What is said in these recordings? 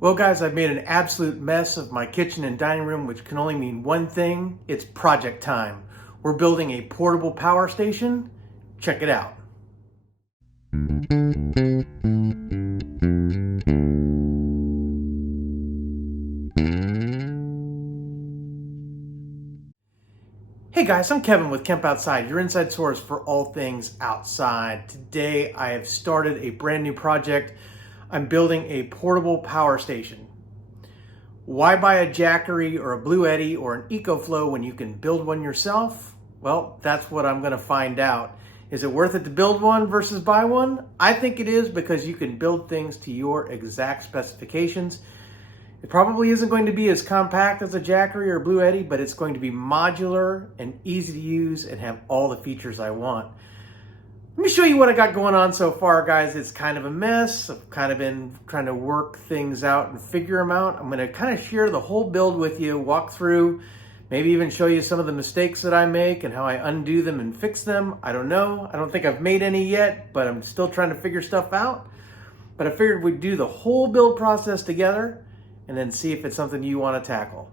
Well, guys, I've made an absolute mess of my kitchen and dining room, which can only mean one thing. It's project time. We're building a portable power station. Check it out. Hey guys, I'm Kevin with Kemp Outside, your inside source for all things outside. Today I have started a brand new project. I'm building a portable power station. Why buy a Jackery or a Bluetti or an EcoFlow when you can build one yourself? Well, that's what I'm going to find out. Is it worth it to build one versus buy one? I think it is, because you can build things to your exact specifications. It probably isn't going to be as compact as a Jackery or Bluetti, but it's going to be modular and easy to use and have all the features I want. Let me show you what I got going on so far, guys. It's kind of a mess. I've kind of been trying to work things out and figure them out. I'm going to kind of share the whole build with you, walk through, maybe even show you some of the mistakes that I make and how I undo them and fix them. I don't know. I don't think I've made any yet, but I'm still trying to figure stuff out. But I figured we'd do the whole build process together and then see if it's something you want to tackle.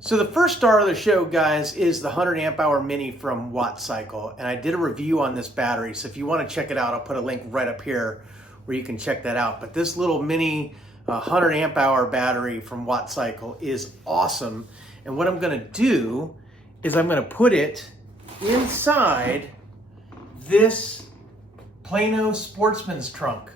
So the first star of the show, guys, is the 100 amp hour mini from WattCycle. And I did a review on this battery. So if you want to check it out, I'll put a link right up here where you can check that out. But this little mini 100 amp hour battery from WattCycle is awesome. And what I'm going to do is I'm going to put it inside this Plano Sportsman's trunk.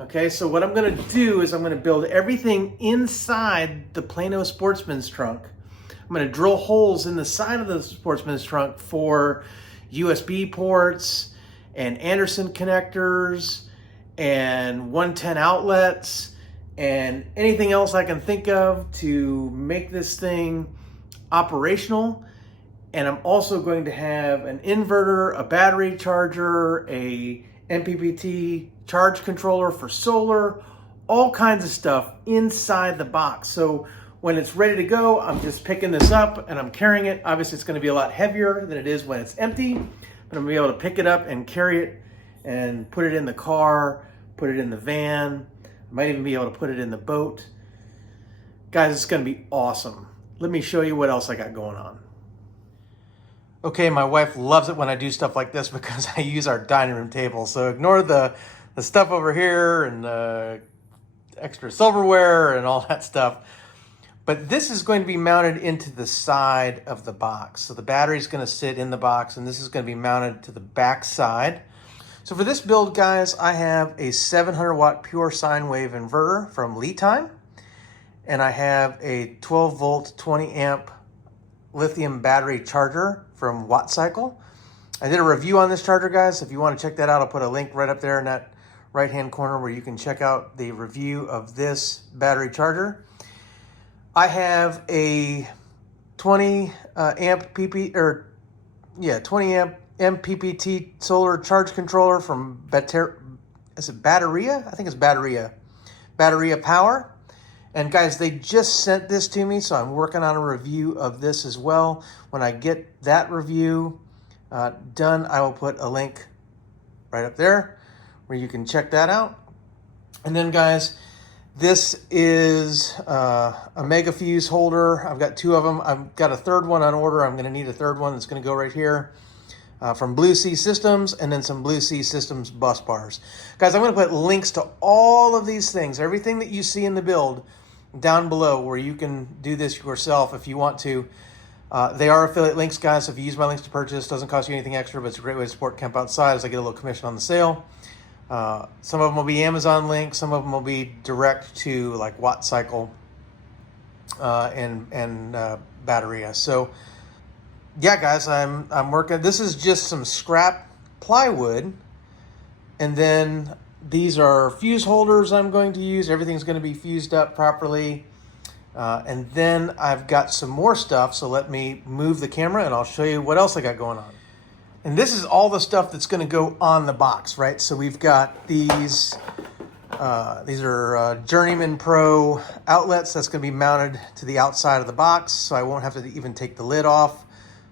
Okay, so what I'm going to do is I'm going to build everything inside the Plano Sportsman's trunk. I'm going to drill holes in the side of the Sportsman's trunk for USB ports and Anderson connectors and 110 outlets and anything else I can think of to make this thing operational. And I'm also going to have an inverter, a battery charger, a MPPT charge controller for solar, all kinds of stuff inside the box. So when it's ready to go, I'm just picking this up and I'm carrying it. Obviously, it's going to be a lot heavier than it is when it's empty, but I'm going to be able to pick it up and carry it and put it in the car, put it in the van. I might even be able to put it in the boat. Guys, it's going to be awesome. Let me show you what else I got going on. Okay, my wife loves it when I do stuff like this because I use our dining room table. So ignore the stuff over here and the extra silverware and all that stuff. But this is going to be mounted into the side of the box. So the battery is going to sit in the box, and this is going to be mounted to the back side. So for this build, guys, I have a 700 watt pure sine wave inverter from Lithium, and I have a 12 volt 20 amp lithium battery charger from WattCycle. I did a review on this charger, guys. If you want to check that out, I'll put a link right up there in that right hand corner where you can check out the review of this battery charger. I have a 20 amp MPPT solar charge controller from Batteria? I think it's Batteria Power. And guys, they just sent this to me, so I'm working on a review of this as well. When I get that review done, I will put a link right up there where you can check that out. And then, guys, this is a mega fuse holder. I've got two of them. I've got a third one on order. I'm going to need a third one that's going to go right here from Bluetti Systems, and then some Bluetti Systems bus bars. Guys, I'm going to put links to all of these things, everything that you see in the build, down below where you can do this yourself if you want to. They are affiliate links, guys, so if you use my links to purchase, it doesn't cost you anything extra, but it's a great way to support Kemp Outside as I get a little commission on the sale. Some of them will be Amazon links, some of them will be direct to like WattCycle and Batteria. So yeah, guys, I'm working. This is just some scrap plywood, and then these are fuse holders I'm going to use. Everything's going to be fused up properly. And then I've got some more stuff, so let me move the camera and I'll show you what else I got going on. And this is all the stuff that's going to go on the box, right? So we've got these are Journeyman Pro outlets that's going to be mounted to the outside of the box, so I won't have to even take the lid off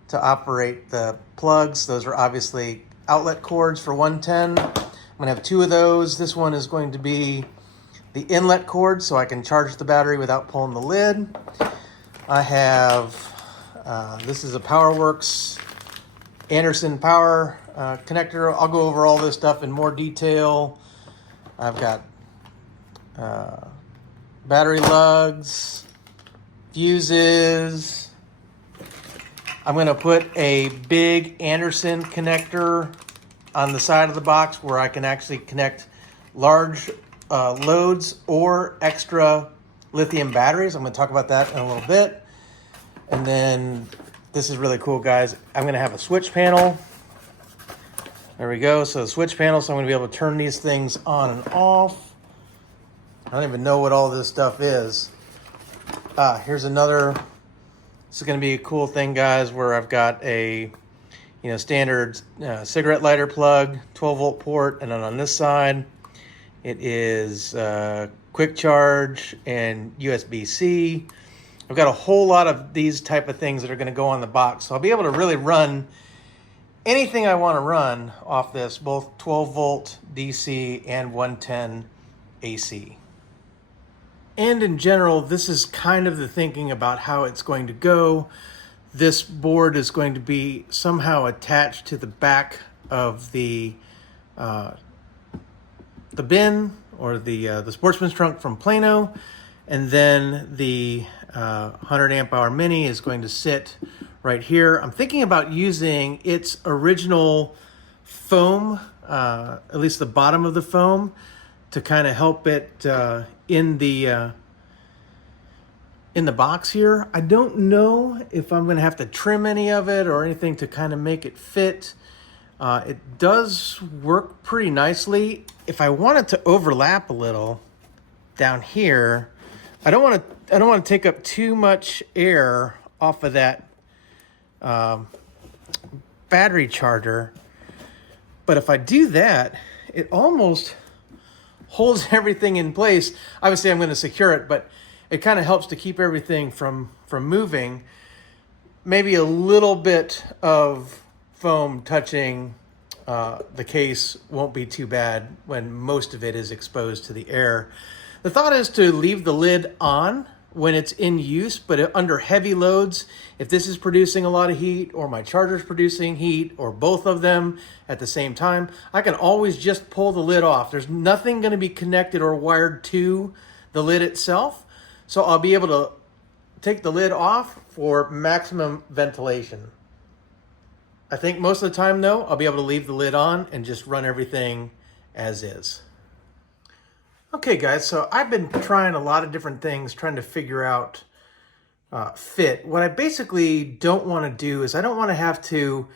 to operate the plugs. Those are obviously outlet cords for 110. I'm going to have two of those. This one is going to be the inlet cord so I can charge the battery without pulling the lid. I have, this is a PowerWorks Anderson power connector. I'll go over all this stuff in more detail. I've got battery lugs, fuses. I'm going to put a big Anderson connector on the side of the box where I can actually connect large loads or extra lithium batteries. I'm going to talk about that in a little bit. And then this is really cool, guys. I'm going to have a switch panel. There we go. So the switch panel, so I'm going to be able to turn these things on and off. I don't even know what all this stuff is. Here's another. This is going to be a cool thing, guys, where I've got a standard cigarette lighter plug, 12-volt port, and then on this side it is quick charge and USB-C. I've got a whole lot of these type of things that are going to go on the box, so I'll be able to really run anything I want to run off this, both 12-volt DC and 110 AC. And in general, this is kind of the thinking about how it's going to go. This board is going to be somehow attached to the back of the bin or the Sportsman's trunk from Plano, and then the 100 amp hour mini is going to sit right here. I'm thinking about using its original foam, at least the bottom of the foam, to kind of help it in the box here. I don't know if I'm going to have to trim any of it or anything to kind of make it fit. It does work pretty nicely. If I want it to overlap a little down here, I don't want to take up too much air off of that battery charger. But if I do that, it almost holds everything in place. Obviously, I'm going to secure it, but it kind of helps to keep everything from moving. Maybe a little bit of foam touching the case won't be too bad when most of it is exposed to the air. The thought is to leave the lid on when it's in use, but under heavy loads, if this is producing a lot of heat or my charger's producing heat or both of them at the same time, I can always just pull the lid off. There's nothing going to be connected or wired to the lid itself, so I'll be able to take the lid off for maximum ventilation. I think most of the time, though, I'll be able to leave the lid on and just run everything as is. Okay, guys, so I've been trying a lot of different things, trying to figure out fit. What I basically don't want to do is I don't want to have to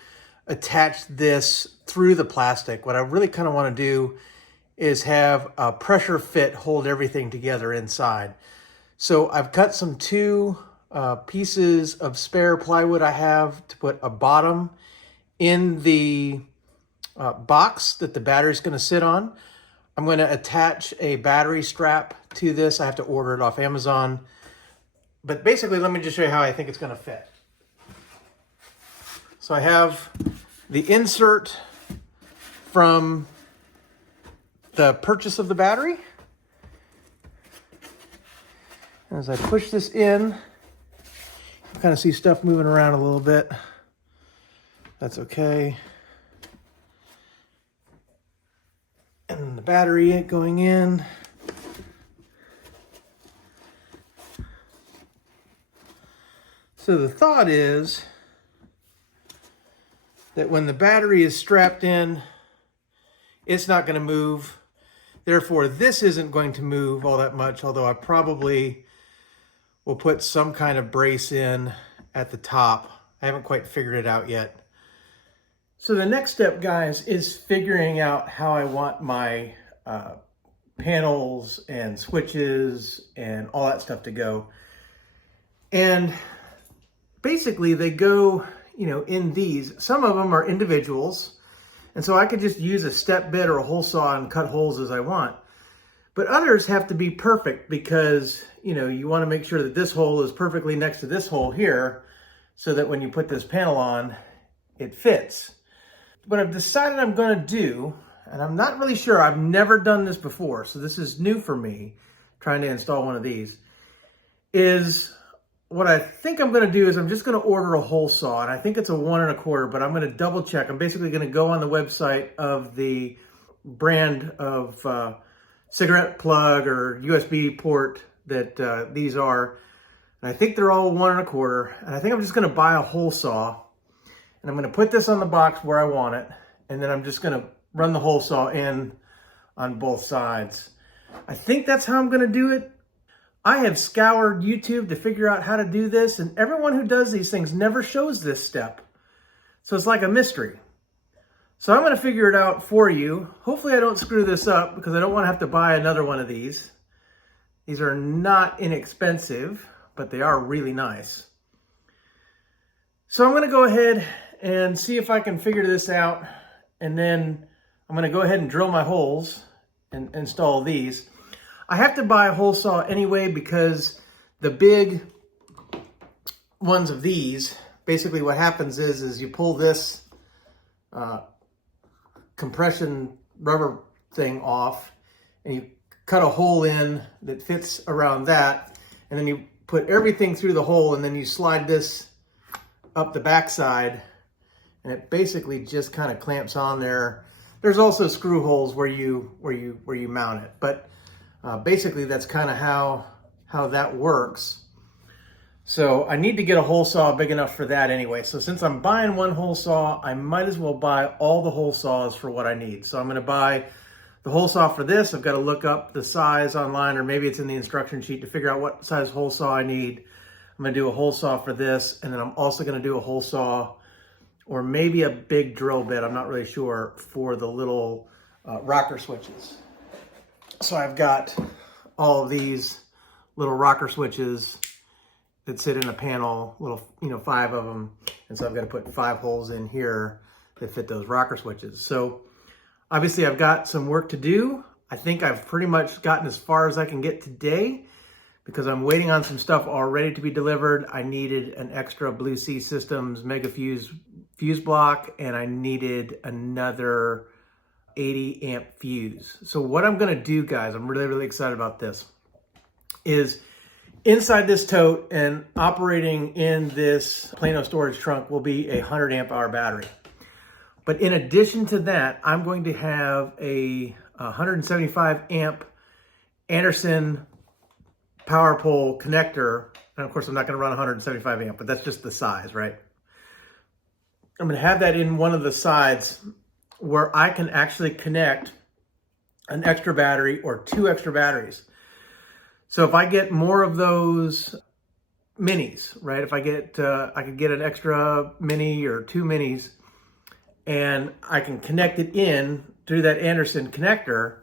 attach this through the plastic. What I really kind of want to do is have a pressure fit hold everything together inside. So I've cut some two pieces of spare plywood I have to put a bottom in the box that the battery's going to sit on. I'm going to attach a battery strap to this. I have to order it off Amazon. But basically, let me just show you how I think it's going to fit. So I have the insert from the purchase of the battery. As I push this in, you kind of see stuff moving around a little bit. That's okay. And the battery going in. So the thought is that when the battery is strapped in, it's not going to move. Therefore, this isn't going to move all that much, although I probably will put some kind of brace in at the top. I haven't quite figured it out yet. So the next step, guys, is figuring out how I want my panels and switches and all that stuff to go. And basically they go, in these. Some of them are individuals. And so I could just use a step bit or a hole saw and cut holes as I want. But others have to be perfect because, you want to make sure that this hole is perfectly next to this hole here so that when you put this panel on, it fits. What I've decided I'm going to do, and I'm not really sure, I've never done this before, so this is new for me, trying to install one of these, is what I think I'm going to do is I'm just going to order a hole saw, and I think it's a 1 1/4, but I'm going to double check. I'm basically going to go on the website of the brand of cigarette plug or USB port that these are, and I think they're all 1 1/4, and I think I'm just going to buy a hole saw, and I'm going to put this on the box where I want it, and then I'm just going to run the hole saw in on both sides. I think that's how I'm going to do it. I have scoured YouTube to figure out how to do this, and everyone who does these things never shows this step. So it's like a mystery. So I'm going to figure it out for you. Hopefully I don't screw this up because I don't want to have to buy another one of these. These are not inexpensive, but they are really nice. So I'm going to go ahead and see if I can figure this out, and then I'm going to go ahead and drill my holes and install these. I have to buy a hole saw anyway because the big ones of these, basically what happens is you pull this compression rubber thing off and you cut a hole in that fits around that, and then you put everything through the hole, and then you slide this up the backside, and it basically just kind of clamps on there. There's also screw holes where you mount it, but basically that's kind of how that works. So I need to get a hole saw big enough for that anyway. So since I'm buying one hole saw, I might as well buy all the hole saws for what I need. So I'm going to buy the hole saw for this. I've got to look up the size online, or maybe it's in the instruction sheet to figure out what size hole saw I need. I'm going to do a hole saw for this, and then I'm also going to do a hole saw, or maybe a big drill bit, I'm not really sure, for the little rocker switches. So I've got all of these little rocker switches that sit in a panel, little, 5 of them. And so I've got to put 5 holes in here that fit those rocker switches. So obviously I've got some work to do. I think I've pretty much gotten as far as I can get today because I'm waiting on some stuff already to be delivered. I needed an extra Bluetti Systems Mega fuse block, and I needed another 80 amp fuse. So what I'm going to do, guys, I'm really excited about this, is inside this tote and operating in this Plano storage trunk will be a 100 amp hour battery. But in addition to that, I'm going to have a 175 amp Anderson power pole connector. And of course, I'm not going to run 175 amp, but that's just the size, right? I'm going to have that in one of the sides where I can actually connect an extra battery or 2 extra batteries. So if I get more of those minis, right? If I get, I could get an extra mini or 2 minis, and I can connect it in through that Anderson connector,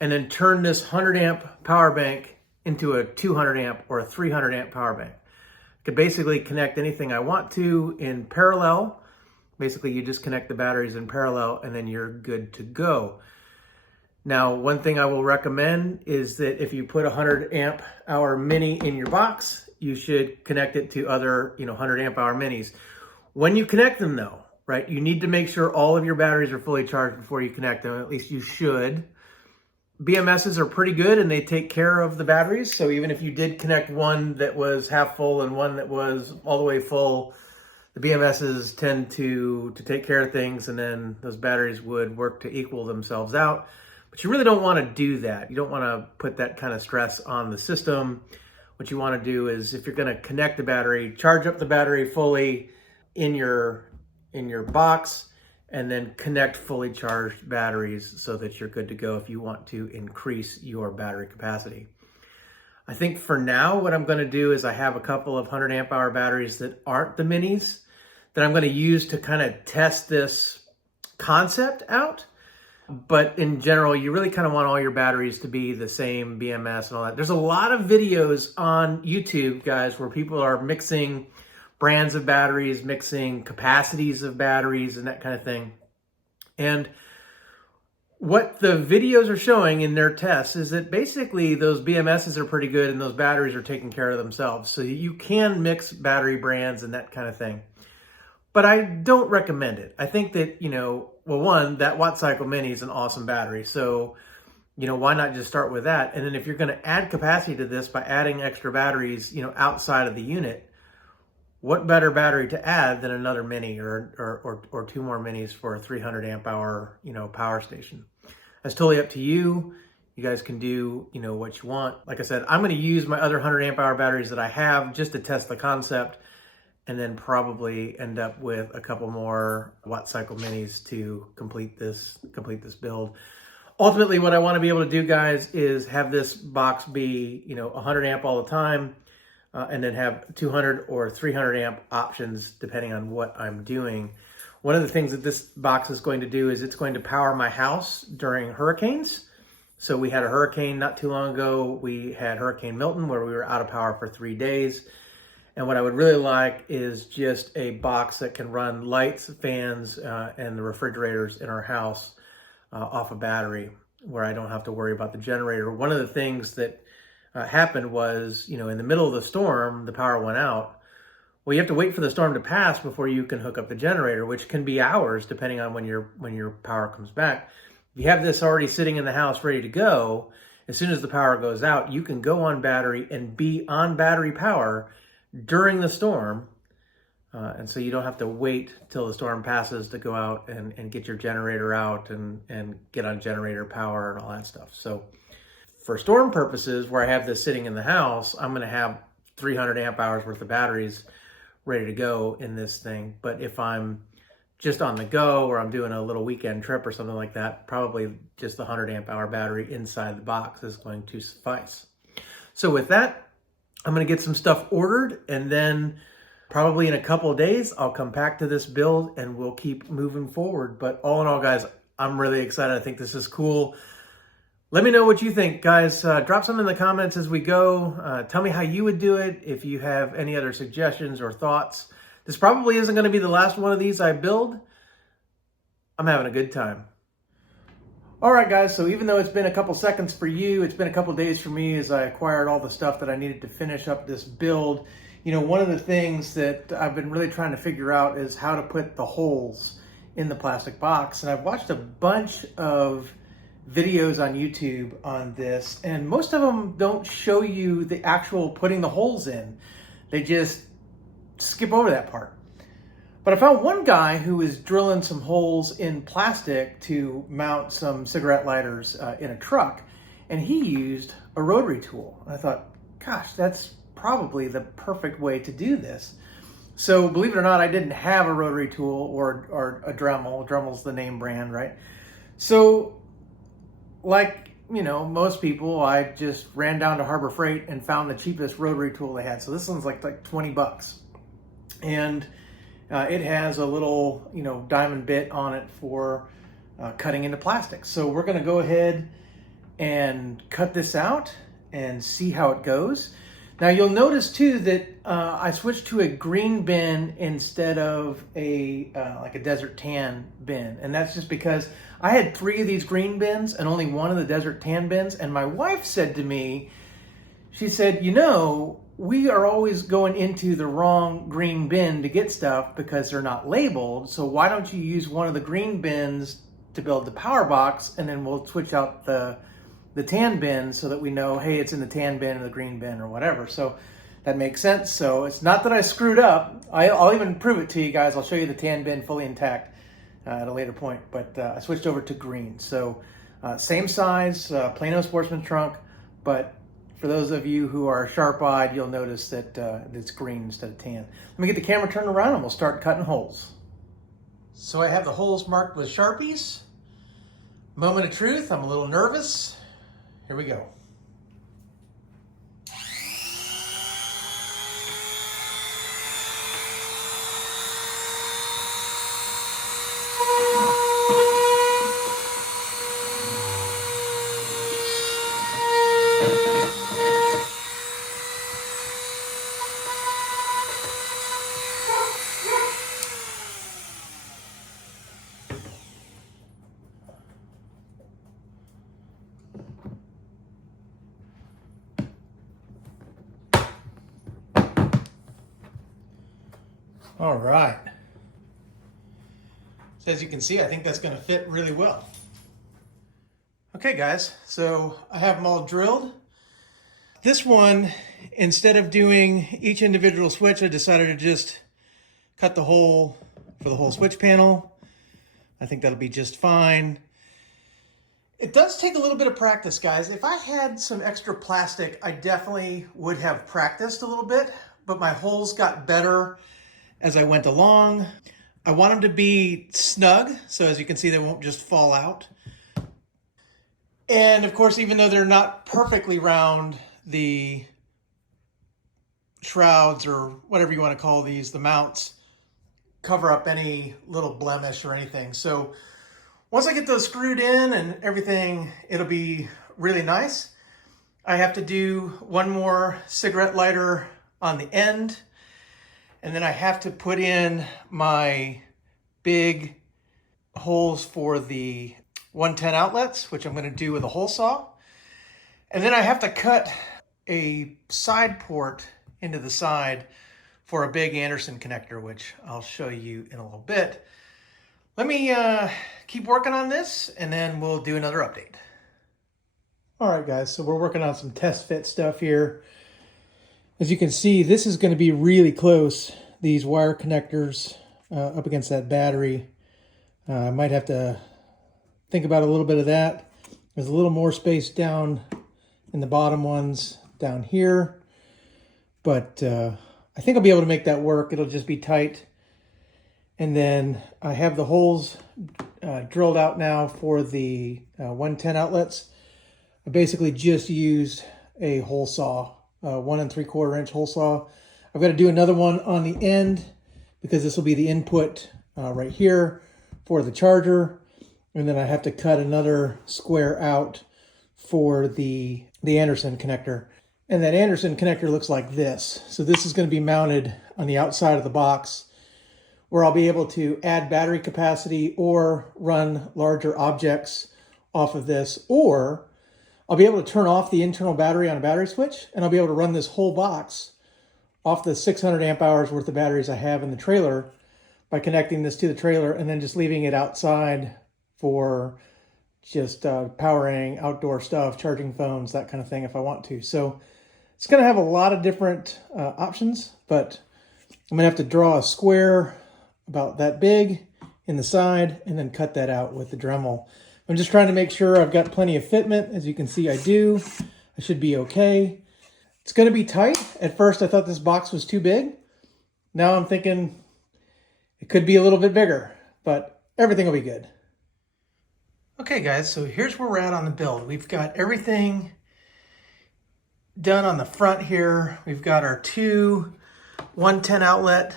and then turn this 100 amp power bank into a 200 amp or a 300 amp power bank. I could basically connect anything I want to in parallel. Basically, you just connect the batteries in parallel and then you're good to go. Now, one thing I will recommend is that if you put a 100 amp hour mini in your box, you should connect it to other, 100 amp hour minis. When you connect them though, right, you need to make sure all of your batteries are fully charged before you connect them. At least you should. BMSs are pretty good and they take care of the batteries. So even if you did connect one that was half full and one that was all the way full, the BMSs tend to take care of things, and then those batteries would work to equal themselves out. But you really don't want to do that. You don't want to put that kind of stress on the system. What you want to do is, if you're going to connect the battery, charge up the battery fully in your box, and then connect fully charged batteries so that you're good to go if you want to increase your battery capacity. I think for now, what I'm going to do is I have a couple of 100 amp hour batteries that aren't the minis that I'm going to use to kind of test this concept out. But in general, you really kind of want all your batteries to be the same BMS and all that. There's a lot of videos on YouTube, guys, where people are mixing brands of batteries, mixing capacities of batteries and that kind of thing. And what the videos are showing in their tests is that basically those BMSs are pretty good and those batteries are taking care of themselves. So you can mix battery brands and that kind of thing. But I don't recommend it. I think that, well, one, that WattCycle Mini is an awesome battery. So why not just start with that? And then if you're going to add capacity to this by adding extra batteries, outside of the unit, what better battery to add than another mini or two more minis for a 300 amp hour, power station? That's totally up to you. You guys can do, what you want. Like I said, I'm going to use my other 100 amp hour batteries that I have just to test the concept, and then probably end up with a couple more WattCycle minis to complete this build. Ultimately, what I want to be able to do, guys, is have this box be, 100 amp all the time, and then have 200 or 300 amp options depending on what I'm doing. One of the things that this box is going to do is it's going to power my house during hurricanes. So we had a hurricane not too long ago. We had Hurricane Milton, where we were out of power for 3 days. And what I would really like is just a box that can run lights, fans, and the refrigerators in our house off a battery, where I don't have to worry about the generator. One of the things that happened was, in the middle of the storm, the power went out. Well, you have to wait for the storm to pass before you can hook up the generator, which can be hours depending on when your power comes back. If you have this already sitting in the house ready to go, as soon as the power goes out, you can go on battery and be on battery power during the storm. And so you don't have to wait till the storm passes to go out and get your generator out and get on generator power and all that stuff. So for storm purposes, where I have this sitting in the house, I'm going to have 300 amp hours worth of batteries ready to go in this thing. But if I'm just on the go, or I'm doing a little weekend trip or something like that, probably just the 100 amp hour battery inside the box is going to suffice. So with that, I'm going to get some stuff ordered, and then probably in a couple of days, I'll come back to this build and we'll keep moving forward. But all in all, guys, I'm really excited. I think this is cool. Let me know what you think, guys. Drop some in the comments as we go. Tell me how you would do it. If you have any other suggestions or thoughts. This probably isn't going to be the last one of these I build. I'm having a good time. All right, guys, so even though it's been a couple seconds for you, it's been a couple days for me as I acquired all the stuff that I needed to finish up this build. One of the things that I've been really trying to figure out is how to put the holes in the plastic box. And I've watched a bunch of videos on YouTube on this, and most of them don't show you the actual putting the holes in. They just skip over that part. But I found one guy who was drilling some holes in plastic to mount some cigarette lighters in a truck, and he used a rotary tool. I thought, gosh, that's probably the perfect way to do this. So believe it or not, I didn't have a rotary tool or a Dremel. Dremel's the name brand, right? So like, most people, I just ran down to Harbor Freight and found the cheapest rotary tool they had. So this one's like 20 bucks. And it has a little, diamond bit on it for cutting into plastic. So we're going to go ahead and cut this out and see how it goes. Now you'll notice too that I switched to a green bin instead of like a desert tan bin. And that's just because I had 3 of these green bins and only 1 of the desert tan bins. And my wife said to me, she said, we are always going into the wrong green bin to get stuff because they're not labeled. So why don't you use one of the green bins to build the power box, and then we'll switch out the tan bin so that we know, hey, it's in the tan bin or the green bin or whatever. So that makes sense. So it's not that I screwed up. I'll even prove it to you guys. I'll show you the tan bin fully intact at a later point. But I switched over to green. So same size, Plano Sportsman trunk, but for those of you who are sharp-eyed, you'll notice that it's green instead of tan. Let me get the camera turned around and we'll start cutting holes. So I have the holes marked with Sharpies. Moment of truth, I'm a little nervous. Here we go. All right. So as you can see, I think that's going to fit really well. Okay guys, so I have them all drilled. This one, instead of doing each individual switch, I decided to just cut the hole for the whole switch panel. I think that'll be just fine. It does take a little bit of practice, guys. If I had some extra plastic, I definitely would have practiced a little bit, but my holes got better as I went along. I want them to be snug, so as you can see, they won't just fall out. And of course, even though they're not perfectly round, the shrouds, or whatever you want to call these, the mounts, cover up any little blemish or anything. So once I get those screwed in and everything, it'll be really nice. I have to do one more cigarette lighter on the end, and then I have to put in my big holes for the 110 outlets, which I'm going to do with a hole saw. And then I have to cut a side port into the side for a big Anderson connector, which I'll show you in a little bit. Let me keep working on this, and then we'll do another update. All right, guys, so we're working on some test fit stuff here. As you can see, this is going to be really close, these wire connectors up against that battery. I might have to think about a little bit of that. There's a little more space down in the bottom ones down here, but I think I'll be able to make that work. It'll just be tight. And then I have the holes drilled out now for the 110 outlets. I basically just used a hole saw, 1 3/4 inch hole saw. I've got to do another one on the end because this will be the input right here for the charger. And then I have to cut another square out for the Anderson connector. And that Anderson connector looks like this. So this is going to be mounted on the outside of the box, where I'll be able to add battery capacity or run larger objects off of this, or I'll be able to turn off the internal battery on a battery switch, and I'll be able to run this whole box off the 600 amp hours worth of batteries I have in the trailer by connecting this to the trailer and then just leaving it outside for just powering outdoor stuff, charging phones, that kind of thing if I want to. So it's going to have a lot of different options, but I'm going to have to draw a square about that big in the side and then cut that out with the Dremel. I'm just trying to make sure I've got plenty of fitment. As you can see, I do. I should be okay. It's going to be tight. At first, I thought this box was too big. Now I'm thinking it could be a little bit bigger, but everything will be good. Okay guys, so here's where we're at on the build. We've got everything done on the front here. We've got our 2 110 outlet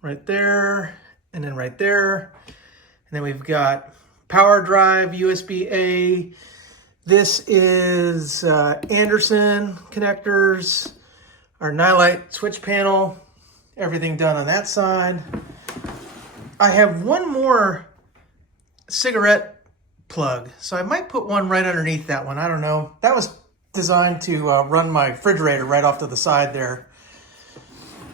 right there, and then right there. And then we've got power drive, USB-A. This is Anderson connectors, our nylite switch panel, everything done on that side. I have one more cigarette plug, so I might put one right underneath that one. I don't know. That was designed to run my refrigerator right off to the side there.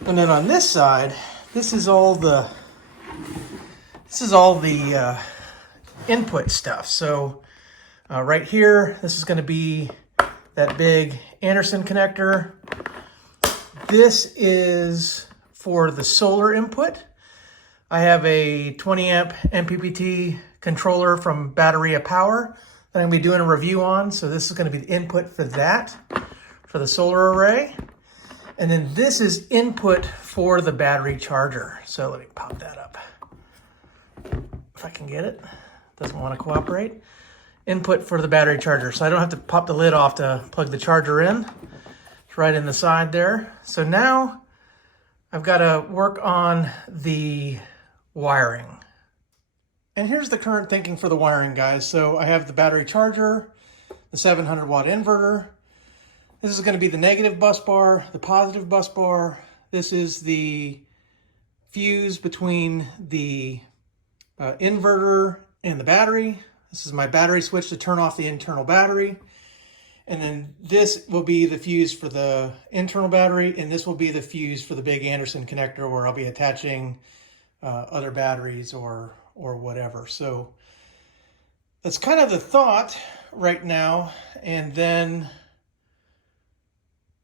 And then on this side, this is all the input stuff. So right here, this is going to be that big Anderson connector. This is for the solar input. I have a 20 amp MPPT controller from Battery Power that I'm going to be doing a review on. So this is going to be the input for that, for the solar array. And then this is input for the battery charger. So let me pop that up. If I can get it. Doesn't want to cooperate. Input for the battery charger. So I don't have to pop the lid off to plug the charger in. It's right in the side there. So now I've got to work on the wiring. And here's the current thinking for the wiring, guys. So I have the battery charger, the 700 watt inverter. This is going to be the negative bus bar, the positive bus bar. This is the fuse between the inverter and the battery. This is my battery switch to turn off the internal battery. And then this will be the fuse for the internal battery, and this will be the fuse for the big Anderson connector where I'll be attaching other batteries or whatever. So That's kind of the thought right now. And then,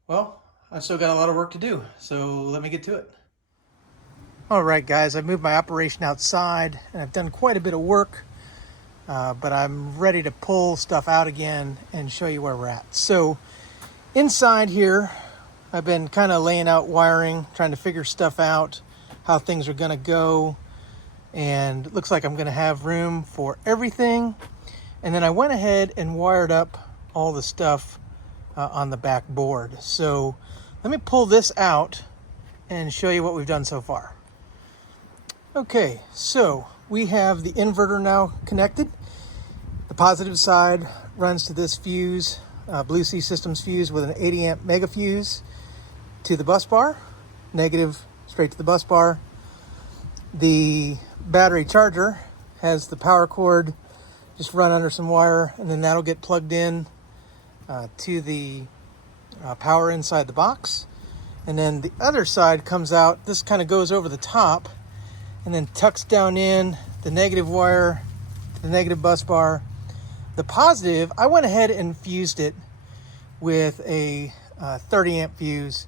well, I've still got a lot of work to do. So let me get to it. All right, guys, I've moved my operation outside and I've done quite a bit of work, but I'm ready to pull stuff out again and show you where we're at. So inside here, I've been kind of laying out wiring, trying to figure stuff out, how things are going to go. And it looks like I'm going to have room for everything. And then I went ahead and wired up all the stuff on the back board. So let me pull this out and show you what we've done so far. Okay, so we have the inverter now connected. The positive side runs to this fuse, Bluetti Systems fuse with an 80 amp mega fuse to the bus bar, negative straight to the bus bar. The battery charger has the power cord just run under some wire, and then that'll get plugged in to the power inside the box. And then the other side comes out, this kind of goes over the top and then tucks down in the negative wire to the negative bus bar. The positive, I went ahead and fused it with a 30 amp fuse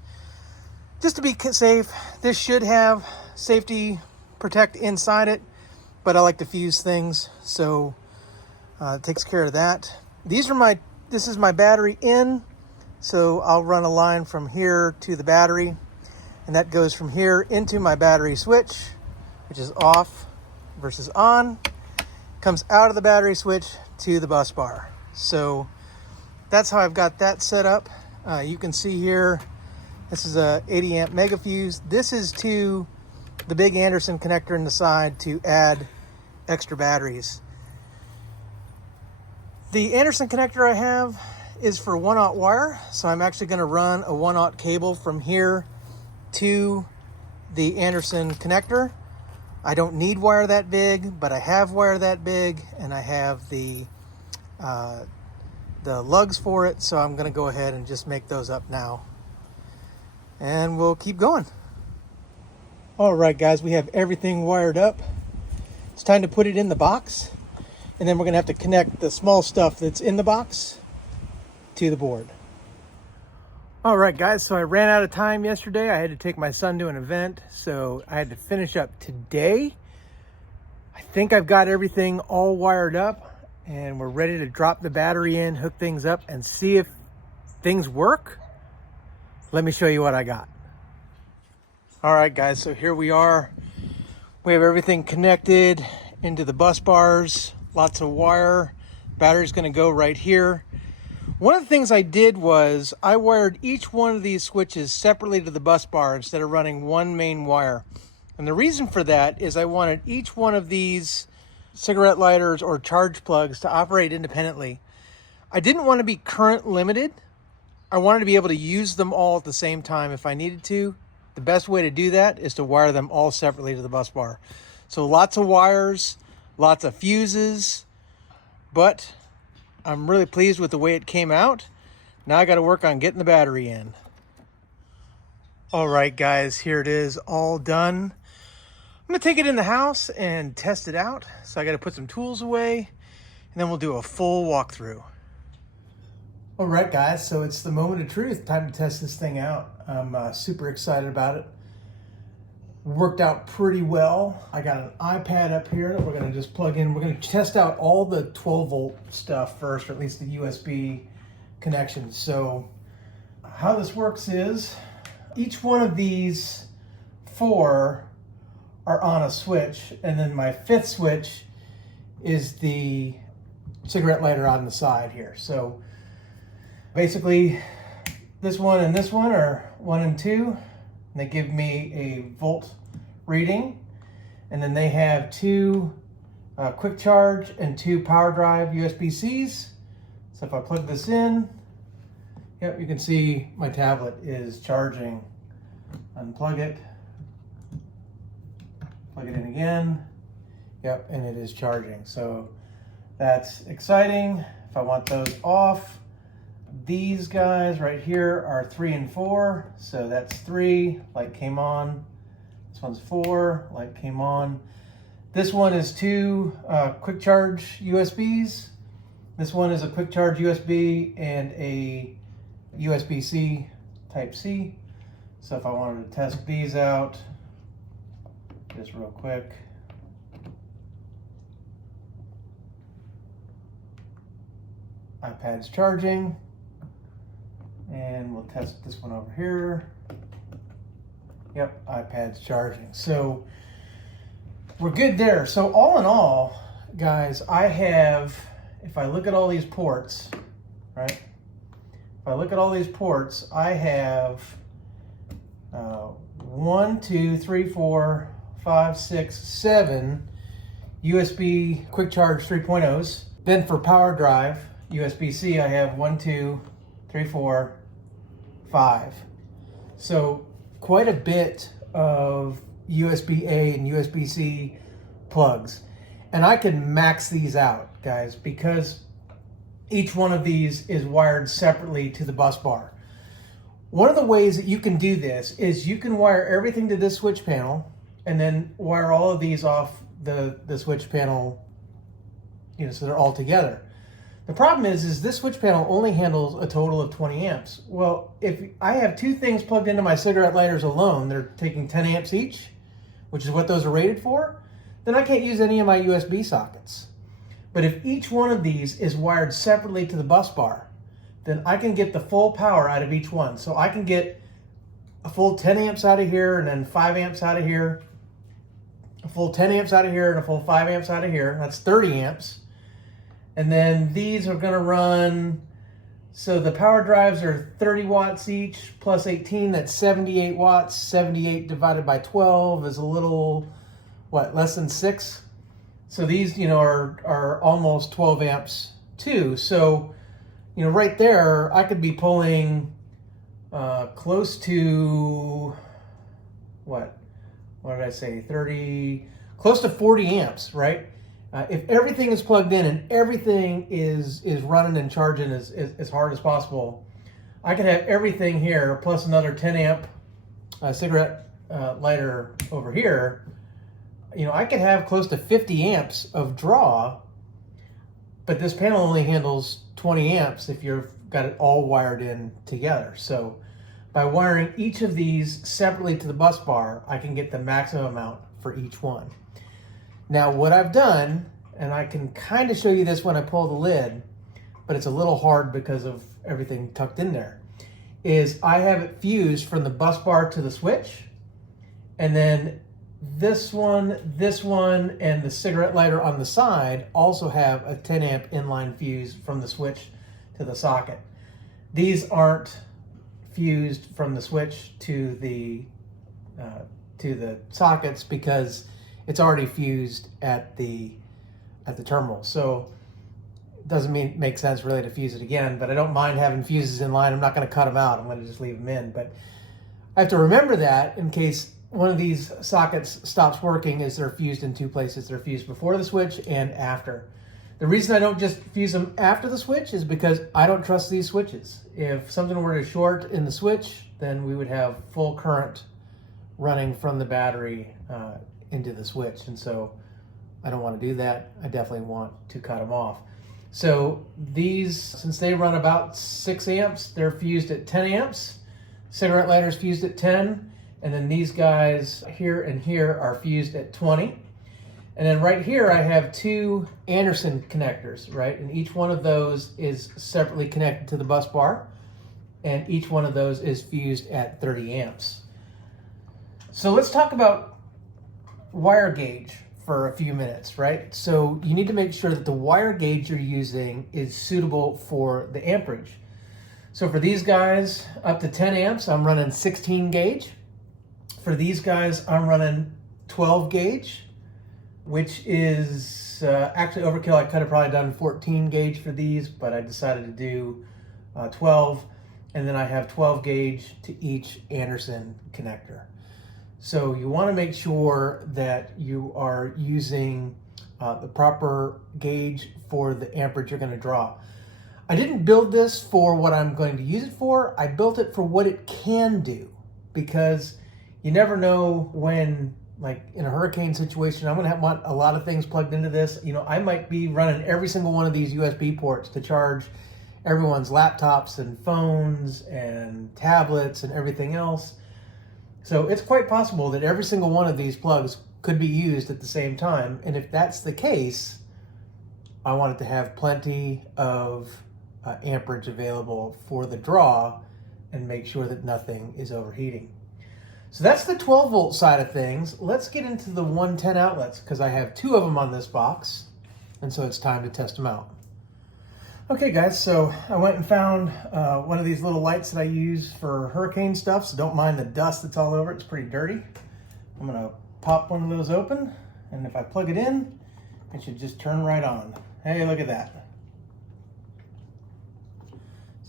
just to be safe. This should have safety protect inside it, but I like to fuse things, so it takes care of that. This is my battery in, so I'll run a line from here to the battery, and that goes from here into my battery switch, which is off versus on, comes out of the battery switch to the bus bar. So that's how I've got that set up. You can see here, this is a 80 amp mega fuse. This is to the big Anderson connector in the side to add extra batteries. The Anderson connector I have is for 1/0 wire, so I'm actually going to run a 1/0 cable from here to the Anderson connector. I don't need wire that big, but I have wire that big, and I have the lugs for it, so I'm going to go ahead and just make those up now. And we'll keep going. All right, guys, we have everything wired up. It's time to put it in the box, and then we're going to have to connect the small stuff that's in the box to the board. All right, guys, so I ran out of time yesterday. I had to take my son to an event, so I had to finish up today. I think I've got everything all wired up, and we're ready to drop the battery in, hook things up, and see if things work. Let me show you what I got. All right, guys, so here we are. We have everything connected into the bus bars, lots of wire. Battery's gonna go right here. One of the things I did was I wired each one of these switches separately to the bus bar instead of running one main wire. And the reason for that is I wanted each one of these cigarette lighters or charge plugs to operate independently. I didn't want to be current limited. I wanted to be able to use them all at the same time if I needed to. The best way to do that is to wire them all separately to the bus bar. So lots of wires, lots of fuses, but I'm really pleased with the way it came out. Now I got to work on getting the battery in. All right, guys, here it is all done. I'm gonna take it in the house and test it out. So I got to put some tools away, and then we'll do a full walkthrough. All right, guys, so it's the moment of truth. Time to test this thing out. I'm super excited about it. Worked out pretty well. I got an iPad up here that we're gonna just plug in. We're gonna test out all the 12 volt stuff first, or at least the USB connections. So how this works is each one of these 4 are on a switch, and then my 5th switch is the cigarette lighter on the side here. So basically this one and this one are 1 and 2, and they give me a volt reading, and then they have 2 quick charge and 2 power drive USB-Cs. So if I plug this in, yep, you can see my tablet is charging. Unplug it, plug it in again, yep, and it is charging. So that's exciting. If I want those off, these guys right here are 3 and 4, so that's 3, light came on. This one's 4, light came on. This one is two quick charge USBs. This one is a quick charge USB and a USB-C type C. So if I wanted to test these out, just real quick. iPad's charging, and we'll test this one over here. Yep, iPad's charging. So we're good there. So all in all, guys, I have, if I look at all these ports, right? If I look at all these ports, I have 1, 2, 3, 4, 5, 6, 7 USB quick charge 3.0s. Then for power drive, USB-C, I have 1, 2, 3, 4, 5. So quite a bit of USB-A and USB-C plugs. And I can max these out, guys, because each one of these is wired separately to the bus bar. One of the ways that you can do this is you can wire everything to this switch panel and then wire all of these off the switch panel, so they're all together. The problem is this switch panel only handles a total of 20 amps. Well, if I have two things plugged into my cigarette lighters alone, they're taking 10 amps each, which is what those are rated for, then I can't use any of my USB sockets. But if each one of these is wired separately to the bus bar, then I can get the full power out of each one. So I can get a full 10 amps out of here and then 5 amps out of here, a full 10 amps out of here and a full 5 amps out of here. That's 30 amps. And then these are going to run, so the power drives are 30 watts each plus 18, that's 78 watts. 78 divided by 12 is a little, less than 6? So these, are almost 12 amps too. So, right there, I could be pulling close to, what did I say, 30, close to 40 amps, right? If everything is plugged in and everything is running and charging as hard as possible, I could have everything here plus another 10 amp cigarette lighter over here. I could have close to 50 amps of draw, but this panel only handles 20 amps if you've got it all wired in together. So by wiring each of these separately to the bus bar, I can get the maximum amount for each one. Now what I've done, and I can kind of show you this when I pull the lid, but it's a little hard because of everything tucked in there, is I have it fused from the bus bar to the switch, and then this one, and the cigarette lighter on the side also have a 10 amp inline fuse from the switch to the socket. These aren't fused from the switch to the sockets because it's already fused at the terminal. So it doesn't make sense really to fuse it again, but I don't mind having fuses in line. I'm not going to cut them out. I'm going to just leave them in. But I have to remember that in case one of these sockets stops working, is they're fused in two places. They're fused before the switch and after. The reason I don't just fuse them after the switch is because I don't trust these switches. If something were to short in the switch, then we would have full current running from the battery into the switch, and so I don't want to do that. I definitely want to cut them off. So these, since they run about 6 amps, they're fused at 10 amps. Cigarette lighters fused at 10, and then these guys here and here are fused at 20. And then right here I have two Anderson connectors, right? And each one of those is separately connected to the bus bar, and each one of those is fused at 30 amps. So let's talk about wire gauge for a few minutes, right? So you need to make sure that the wire gauge you're using is suitable for the amperage. So for these guys up to 10 amps, I'm running 16 gauge. For these guys, I'm running 12 gauge, which is actually overkill. I could have probably done 14 gauge for these, but I decided to do 12. And then I have 12 gauge to each Anderson connector. So you want to make sure that you are using the proper gauge for the amperage you're going to draw. I didn't build this for what I'm going to use it for. I built it for what it can do, because you never know when like in a hurricane situation, I'm gonna want a lot of things plugged into this. You know, I might be running every single one of these USB ports to charge everyone's laptops and phones and tablets and everything else. So it's quite possible that every single one of these plugs could be used at the same time. And if that's the case, I want it to have plenty of amperage available for the draw and make sure that nothing is overheating. So that's the 12 volt side of things. Let's get into the 110 outlets because I have 2 of them on this box. And so it's time to test them out. Okay guys, so I went and found one of these little lights that I use for hurricane stuff, so don't mind the dust that's all over it. It's pretty dirty. I'm gonna pop one of those open, and if I plug it in, it should just turn right on. Hey, look at that.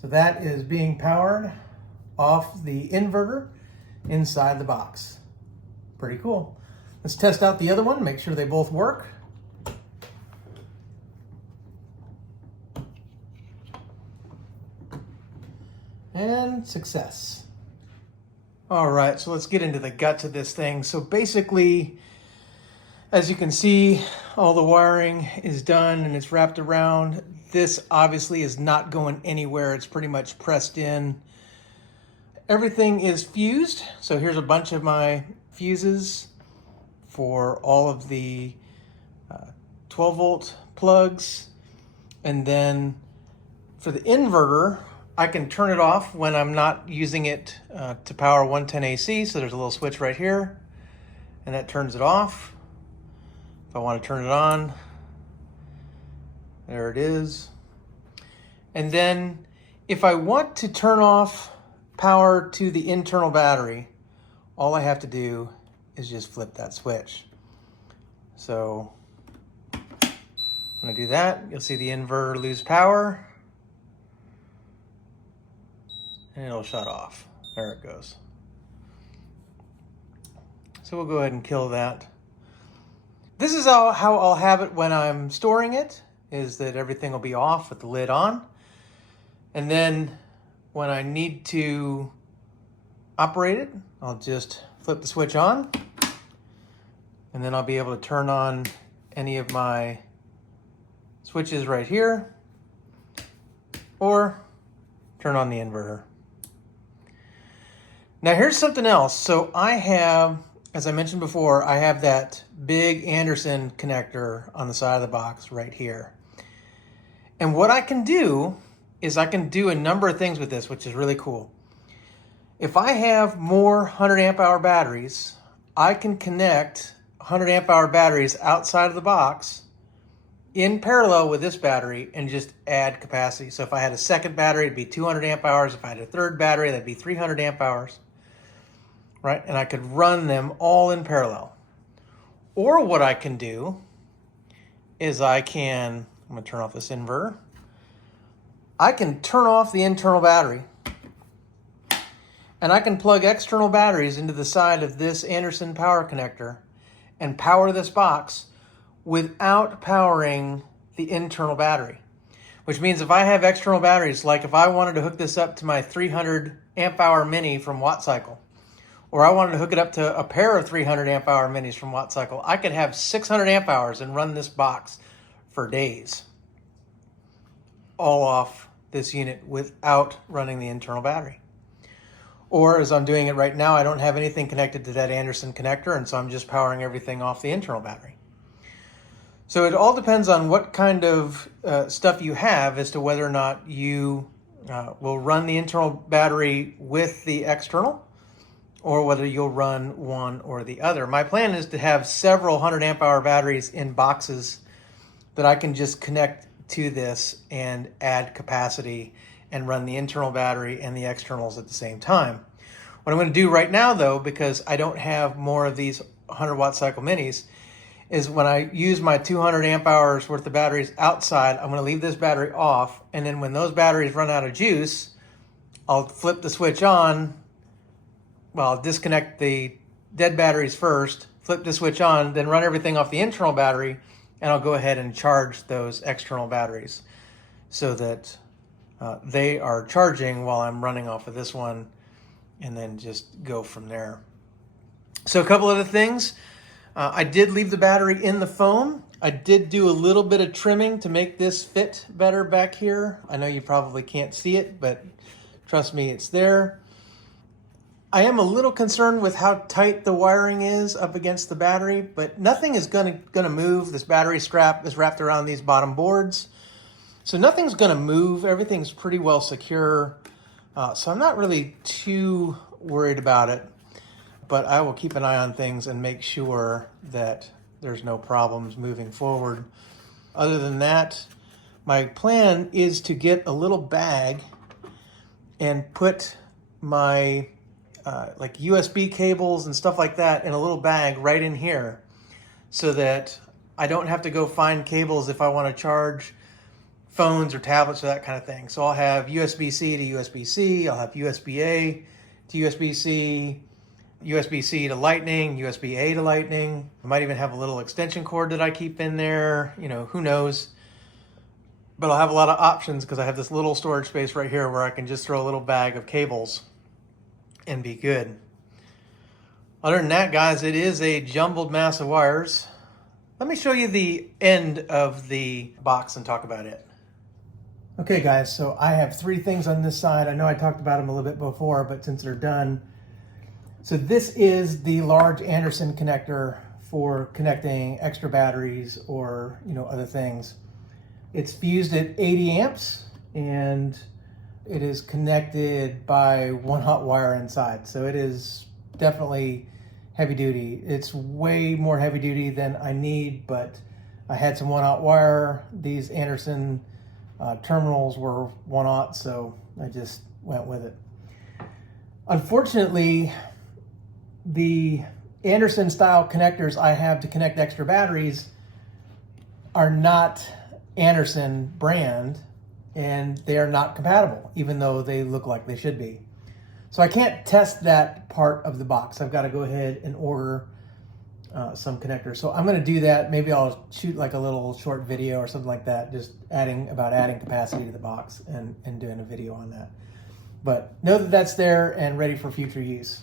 So that is being powered off the inverter inside the box. Pretty cool. Let's test out the other one, make sure they both work. And success. All right, so let's get into the guts of this thing. So basically, as you can see, all the wiring is done and it's wrapped around. This obviously is not going anywhere. It's pretty much pressed in. Everything is fused. So here's a bunch of my fuses for all of the 12 volt plugs. And then for the inverter, I can turn it off when I'm not using it to power 110 AC. So there's a little switch right here and that turns it off. If I want to turn it on, there it is. And then if I want to turn off power to the internal battery, all I have to do is just flip that switch. So when I do that, you'll see the inverter lose power. And it'll shut off. There it goes. So we'll go ahead and kill that. This is how I'll have it when I'm storing it, is that everything will be off with the lid on. And then when I need to operate it, I'll just flip the switch on. And then I'll be able to turn on any of my switches right here, or turn on the inverter. Now here's something else. So I have, as I mentioned before, I have that big Anderson connector on the side of the box right here. And what I can do is I can do a number of things with this, which is really cool. If I have more 100 amp hour batteries, I can connect 100 amp hour batteries outside of the box in parallel with this battery and just add capacity. So if I had a second battery, it'd be 200 amp hours. If I had a third battery, that'd be 300 amp hours. Right? And I could run them all in parallel. Or what I can do is I'm going to turn off this inverter. I can turn off the internal battery and I can plug external batteries into the side of this Anderson power connector and power this box without powering the internal battery. Which means if I have external batteries, like if I wanted to hook this up to my 300 amp hour mini from WattCycle, or I wanted to hook it up to a pair of 300 amp hour minis from WattCycle, I could have 600 amp hours and run this box for days, all off this unit without running the internal battery. Or as I'm doing it right now, I don't have anything connected to that Anderson connector, and so I'm just powering everything off the internal battery. So it all depends on what kind of stuff you have as to whether or not you will run the internal battery with the external, or whether you'll run one or the other. My plan is to have several 100 amp hour batteries in boxes that I can just connect to this and add capacity and run the internal battery and the externals at the same time. What I'm going to do right now though, because I don't have more of these 100 WattCycle minis, is when I use my 200 amp hours worth of batteries outside, I'm going to leave this battery off, and then when those batteries run out of juice, I'll flip the switch on. Well, I'll disconnect the dead batteries first, flip the switch on, then run everything off the internal battery, and I'll go ahead and charge those external batteries so that they are charging while I'm running off of this one, and then just go from there. So a couple other things. I did leave the battery in the foam. I did do a little bit of trimming to make this fit better back here. I know you probably can't see it, but trust me, it's there. I am a little concerned with how tight the wiring is up against the battery, but nothing is gonna move. This battery strap is wrapped around these bottom boards, so nothing's gonna move. Everything's pretty well secure, so I'm not really too worried about it, but I will keep an eye on things and make sure that there's no problems moving forward. Other than that, my plan is to get a little bag and put my like USB cables and stuff like that in a little bag right in here, so that I don't have to go find cables if I want to charge phones or tablets or that kind of thing. So I'll have USB-C to USB-C, I'll have USB-A to USB-C, USB-C to Lightning, USB-A to Lightning. I might even have a little extension cord that I keep in there, you know, who knows. But I'll have a lot of options because I have this little storage space right here where I can just throw a little bag of cables and be good. Other than that, guys, it is a jumbled mass of wires. Let me show you the end of the box and talk about it. Okay, guys, so I have three things on this side. I know I talked about them a little bit before, but since they're done. So this is the large Anderson connector for connecting extra batteries or, you know, other things. It's fused at 80 amps and it is connected by one hot wire inside. So it is definitely heavy duty. It's way more heavy duty than I need, but I had some one hot wire. These Anderson terminals were 1/0, so I just went with it. Unfortunately, the Anderson style connectors I have to connect extra batteries are not Anderson brand, and they are not compatible, even though they look like they should be. So I can't test that part of the box. I've got to go ahead and order some connectors. So I'm going to do that. Maybe I'll shoot like a little short video or something like that, just adding capacity to the box and doing a video on that. But know that that's there and ready for future use.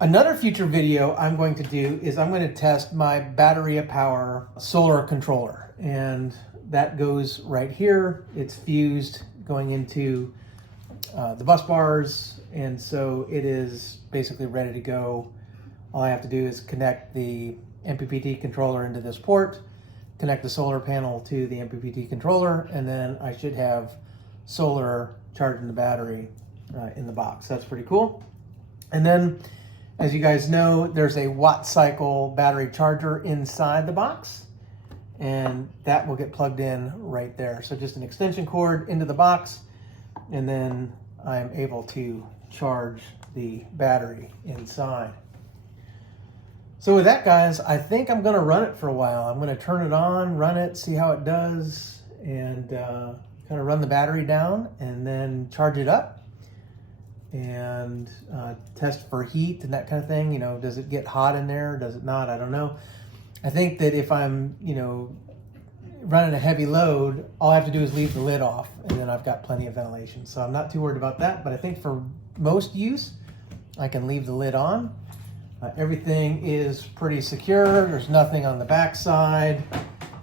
Another future video I'm going to do is I'm going to test my battery power solar controller, and that goes right here. It's fused going into the bus bars, and so it is basically ready to go. All I have to do is connect the MPPT controller into this port, connect the solar panel to the MPPT controller, and then I should have solar charging the battery in the box. That's pretty cool. And then, as you guys know, there's a WattCycle battery charger inside the box, and that will get plugged in right there. So just an extension cord into the box, and then I'm able to charge the battery inside. So with that, guys, I think I'm going to run it for a while. I'm going to turn it on, run it, see how it does, and kind of run the battery down and then charge it up and test for heat and that kind of thing. You know, does it get hot in there? Does it not? I don't know. I think that if I'm, you know, running a heavy load, all I have to do is leave the lid off, and then I've got plenty of ventilation. So I'm not too worried about that, but I think for most use, I can leave the lid on. Everything is pretty secure. There's nothing on the back side,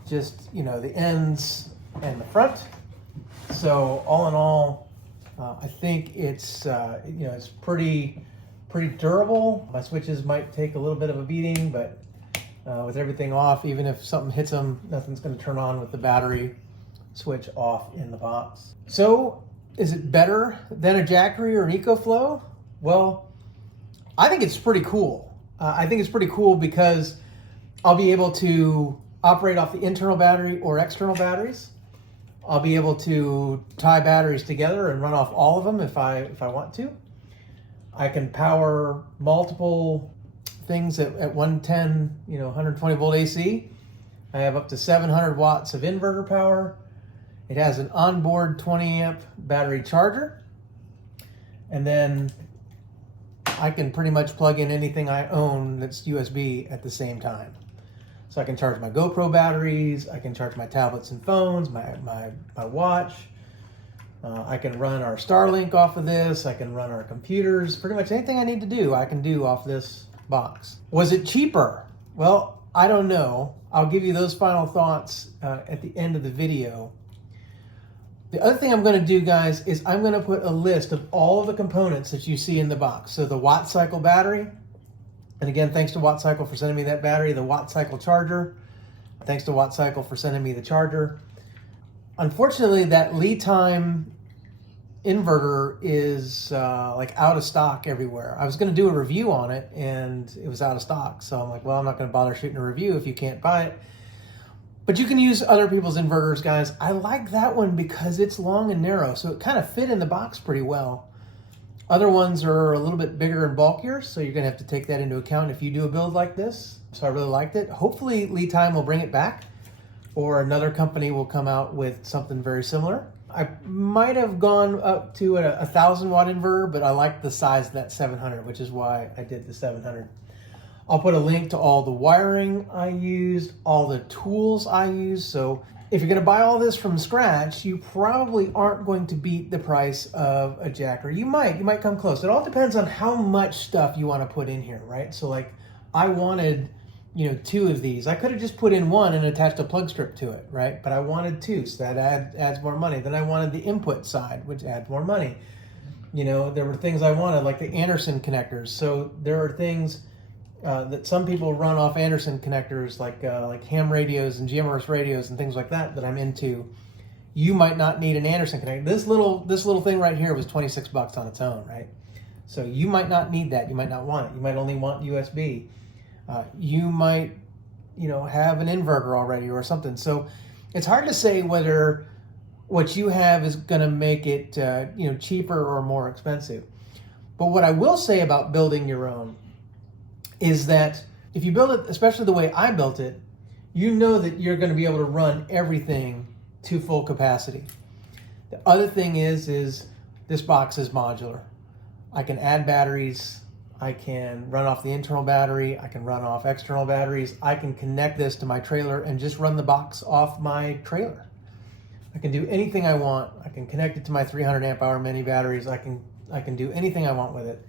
just, you know, the ends and the front. So all in all, I think it's, you know, it's pretty durable. My switches might take a little bit of a beating, but with everything off, even if something hits them, nothing's going to turn on with the battery switch off in the box. So is it better than a Jackery or an EcoFlow? Well, I think it's pretty cool. I think it's pretty cool because I'll be able to operate off the internal battery or external batteries. I'll be able to tie batteries together and run off all of them if I want to. I can power multiple things at 110, you know, 120 volt AC. I have up to 700 watts of inverter power. It has an onboard 20 amp battery charger. And then I can pretty much plug in anything I own that's USB at the same time. So I can charge my GoPro batteries, I can charge my tablets and phones, my watch. I can run our Starlink off of this, I can run our computers. Pretty much anything I need to do, I can do off this box. Was it cheaper? Well, I don't know. I'll give you those final thoughts at the end of the video. The other thing I'm going to do, guys, is I'm going to put a list of all of the components that you see in the box. So the WattCycle battery, and again, thanks to WattCycle for sending me that battery, the WattCycle charger, thanks to WattCycle for sending me the charger. Unfortunately, that lead time inverter is like out of stock everywhere. I was going to do a review on it and it was out of stock. So I'm like, well, I'm not going to bother shooting a review if you can't buy it. But you can use other people's inverters, guys. I like that one because it's long and narrow, so it kind of fit in the box pretty well. Other ones are a little bit bigger and bulkier, so you're going to have to take that into account if you do a build like this. So I really liked it. Hopefully lead time will bring it back, or another company will come out with something very similar. I might have gone up to a 1,000 watt inverter, but I like the size of that 700, which is why I did the 700. I'll put a link to all the wiring I used, all the tools I used. So if you're going to buy all this from scratch, you probably aren't going to beat the price of a Jackery. You might come close. It all depends on how much stuff you want to put in here, right? So like I wanted, 2 of these. I could have just put in one and attached a plug strip to it, right? But I wanted 2, so that adds more money. Then I wanted the input side, which adds more money. There were things I wanted, like the Anderson connectors. So there are things that some people run off Anderson connectors, like ham radios and GMRS radios and things like that I'm into. You might not need an Anderson connector. This little thing right here was $26 on its own, right? So you might not need that. You might not want it. You might only want USB. You might, have an inverter already or something. So it's hard to say whether what you have is going to make it, cheaper or more expensive. But what I will say about building your own is that if you build it, especially the way I built it, you know that you're going to be able to run everything to full capacity. The other thing is this box is modular. I can add batteries. I can run off the internal battery. I can run off external batteries. I can connect this to my trailer and just run the box off my trailer. I can do anything I want. I can connect it to my 300 amp hour mini batteries. I can do anything I want with it.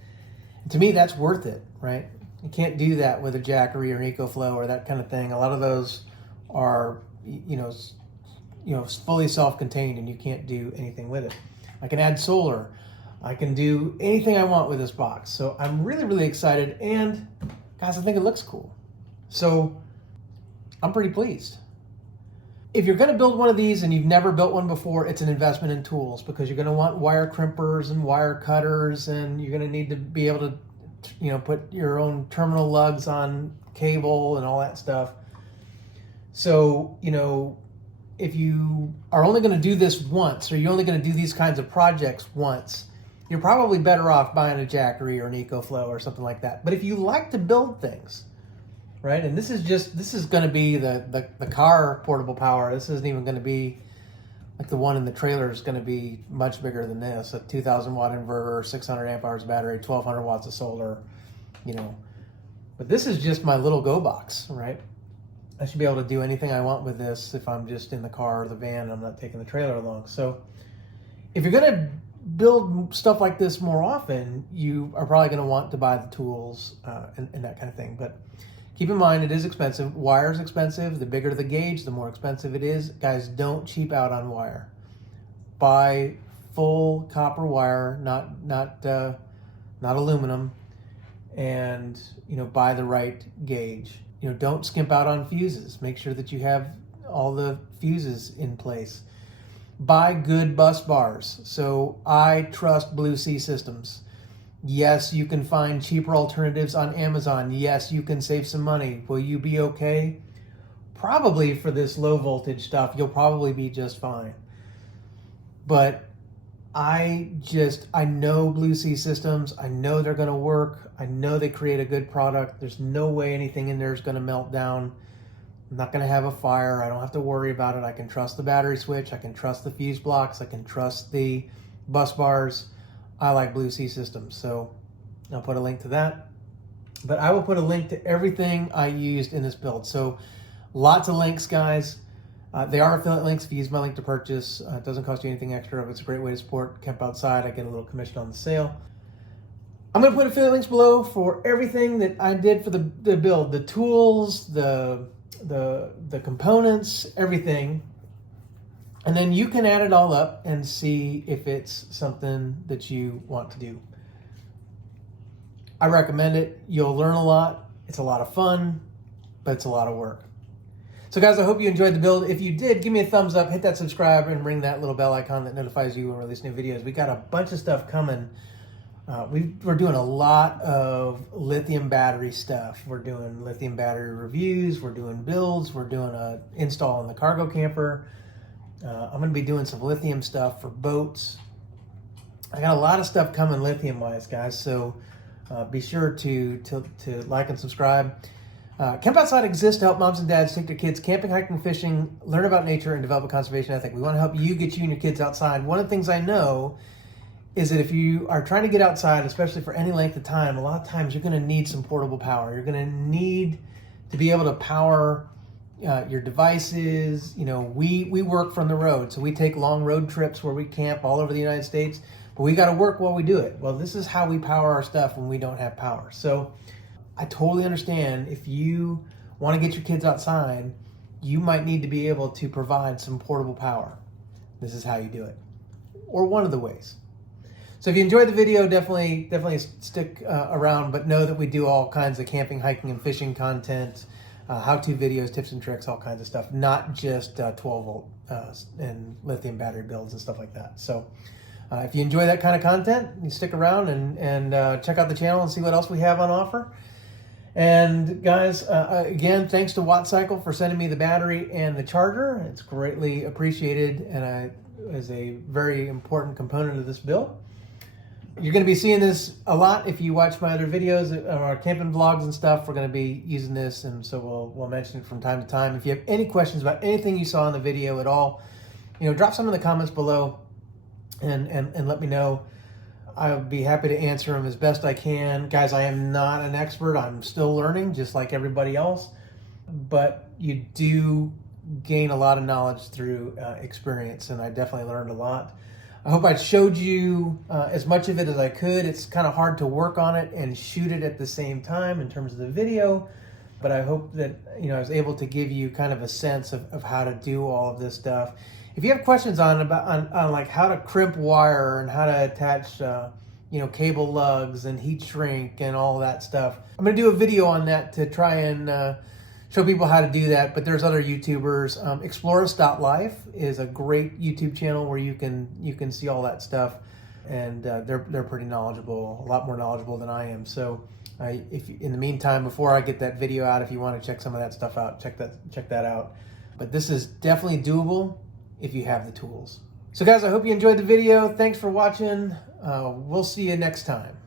And to me, that's worth it, right? You can't do that with a Jackery or an EcoFlow or that kind of thing. A lot of those are, fully self-contained and you can't do anything with it. I can add solar. I can do anything I want with this box. So I'm really, really excited. And guys, I think it looks cool. So I'm pretty pleased. If you're going to build one of these and you've never built one before, it's an investment in tools because you're going to want wire crimpers and wire cutters, and you're going to need to be able to put your own terminal lugs on cable and all that stuff. So, if you are only going to do this once, or you're only going to do these kinds of projects once, you're probably better off buying a Jackery or an EcoFlow or something like that. But if you like to build things, right? And this is going to be the car portable power. This isn't even going to be like the one in the trailer is going to be much bigger than this. A 2,000 watt inverter, 600 amp hours battery, 1,200 watts of solar, But this is just my little go box, right? I should be able to do anything I want with this if I'm just in the car or the van and I'm not taking the trailer along. So if you're going to build stuff like this more often, you are probably going to want to buy the tools and that kind of thing. But keep in mind, it is expensive. Wire is expensive. The bigger the gauge, the more expensive it is. Guys, don't cheap out on wire. Buy full copper wire, not aluminum, and buy the right gauge. Don't skimp out on fuses. Make sure that you have all the fuses in place. Buy good bus bars. So I trust Bluetti systems. Yes, you can find cheaper alternatives on Amazon. Yes, you can save some money. Will you be okay? Probably for this low voltage stuff, you'll probably be just fine. But I know Bluetti systems. I know they're going to work. I know they create a good product. There's no way anything in there is going to melt down. I'm not going to have a fire. I don't have to worry about it. I can trust the battery switch. I can trust the fuse blocks. I can trust the bus bars. I like Bluetti systems, so I'll put a link to that. But I will put a link to everything I used in this build. So lots of links, guys. They are affiliate links. If you use my link to purchase, it doesn't cost you anything extra. It's a great way to support Kemp Outside. I get a little commission on the sale. I'm going to put affiliate links below for everything that I did for the build, the tools, the components, everything. And then you can add it all up and see if it's something that you want to do. I recommend it. You'll learn a lot. It's a lot of fun, but it's a lot of work. So guys, I hope you enjoyed the build. If you did, give me a thumbs up, hit that subscribe, and ring that little bell icon that notifies you when we release new videos. We got a bunch of stuff coming. We're doing a lot of lithium battery stuff. We're doing lithium battery reviews. We're doing builds. We're doing an install in the cargo camper. I'm going to be doing some lithium stuff for boats. I got a lot of stuff coming lithium-wise, guys. So be sure to like and subscribe. Camp Outside exists to help moms and dads take their kids camping, hiking, fishing, learn about nature, and develop a conservation ethic. We want to help you get you and your kids outside. One of the things I know is that if you are trying to get outside, especially for any length of time, a lot of times you're going to need some portable power. You're going to need to be able to power your devices. You know, we work from the road, so we take long road trips where we camp all over the United States, but we got to work while we do it. Well, this is how we power our stuff when we don't have power. So I totally understand if you want to get your kids outside, you might need to be able to provide some portable power. This is how you do it, or one of the ways. So if you enjoyed the video, definitely stick around, but know that we do all kinds of camping, hiking, and fishing content, how-to videos, tips and tricks, all kinds of stuff, not just 12-volt and lithium battery builds and stuff like that. So if you enjoy that kind of content, you stick around and check out the channel and see what else we have on offer. And guys, again, thanks to WattCycle for sending me the battery and the charger. It's greatly appreciated and is a very important component of this build. You're going to be seeing this a lot if you watch my other videos, our camping vlogs and stuff. We're going to be using this, and so we'll mention it from time to time. If you have any questions about anything you saw in the video at all, drop some in the comments below and let me know. I would be happy to answer them as best I can. Guys, I am not an expert. I'm still learning, just like everybody else. But you do gain a lot of knowledge through experience, and I definitely learned a lot. I hope I showed you as much of it as I could. It's kind of hard to work on it and shoot it at the same time in terms of the video, but I hope that I was able to give you kind of a sense of how to do all of this stuff. If you have questions on like how to crimp wire and how to attach cable lugs and heat shrink and all that stuff, I'm going to do a video on that to try and show people how to do that. But there's other YouTubers. Explorus.life is a great YouTube channel where you can see all that stuff, and they're pretty knowledgeable, a lot more knowledgeable than I am. So if in the meantime, before I get that video out, if you want to check some of that stuff out, check that out. But this is definitely doable if you have the tools. So guys, I hope you enjoyed the video. Thanks for watching. We'll see you next time.